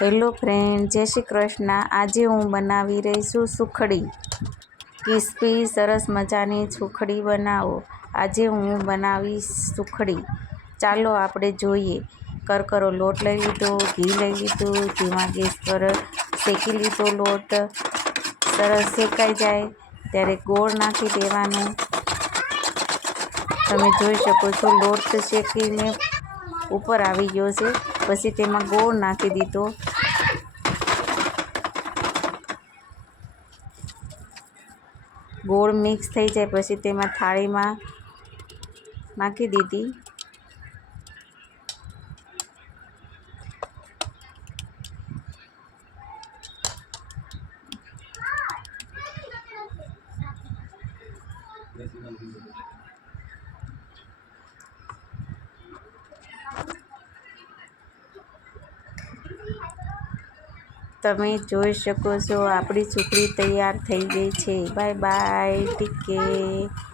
Hello friend, જય શ્રી કૃષ્ણ। આજે હું બનાવી રહી છું સુખડી, ક્રિસ્પી સરસ મજાની સુખડી બનાવો। આજે હું બનાવીશ સુખડી। ચાલો આપણે જોઈએ। કરકરો લોટ લઈ લીધો, ઘી લઈ લીધું, ધીમા ગેસ પર શેકી લીધો લોટ। સરસ શેકાઈ જાય ત્યારે ગોળ નાખી દેવાનો। તમે જોઈ શકો છો લોટ શેકીને ઉપર આવી ગયો છે, પછી તેમાં ગોળ નાખી દીધો। ગોળ મિક્સ થઈ જાય પછી તેમાં થાળીમાં નાખી દીધી। તમે જોઈ શકો છો આપણી સુખડી તૈયાર થઈ ગઈ છે। Bye bye, take care.